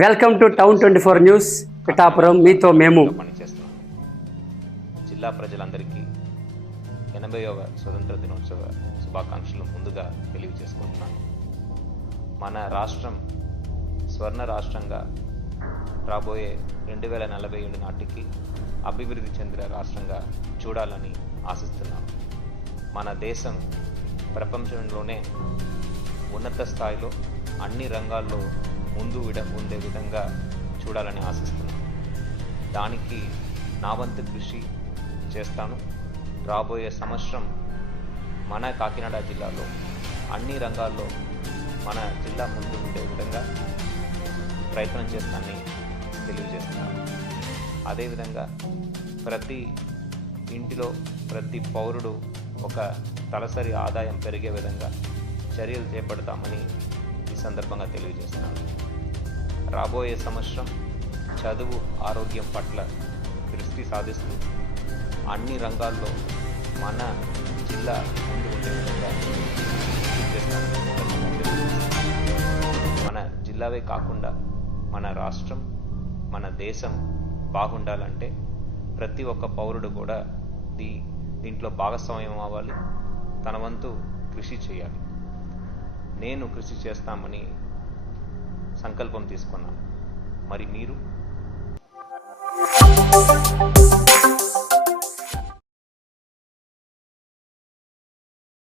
Welcome to town 24 news Pithapuram. మీతో మేము పనిచేస్తున్నాను. జిల్లా ప్రజలందరికీ 80వ స్వతంత్ర దినోత్సవ శుభాకాంక్షలు ముందుగా తెలియజేసుకుంటున్నాను. మన రాష్ట్రం స్వర్ణ రాష్ట్రంగా రాబోయే 2047 నాటికి అభివృద్ధి చెందిన రాష్ట్రంగా చూడాలని ఆశిస్తున్నాను. మన దేశం ప్రపంచంలోనే ఉన్నత స్థాయిలో అన్ని రంగాల్లో ఉండే విధంగా చూడాలని ఆశిస్తున్నాను. దానికి నా వంతు కృషి చేస్తాను. రాబోయే సంవత్సరం మన కాకినాడ జిల్లాలో అన్ని రంగాల్లో మన జిల్లా ముందు ఉండే విధంగా ప్రయత్నం చేస్తానని తెలియజేస్తున్నాను. అదేవిధంగా ప్రతి ఇంటిలో ప్రతి పౌరుడు ఒక తలసరి ఆదాయం పెరిగే విధంగా చర్యలు చేపడతామని ఈ సందర్భంగా తెలియజేస్తున్నాను. రాబోయే సంవత్సరం చదువు ఆరోగ్యం పట్ల దృష్టి సాధిస్తూ అన్ని రంగాల్లో మన జిల్లా ముందు ఉండే విధంగా మన జిల్లావే కాకుండా మన రాష్ట్రం మన దేశం బాగుండాలంటే ప్రతి ఒక్క పౌరుడు కూడా దీంట్లో భాగస్వామ్యం అవ్వాలి, తన వంతు కృషి చేయాలి. నేను కృషి చేస్తామని సంకల్పం తీసుకున్నాను. మరి మీరు?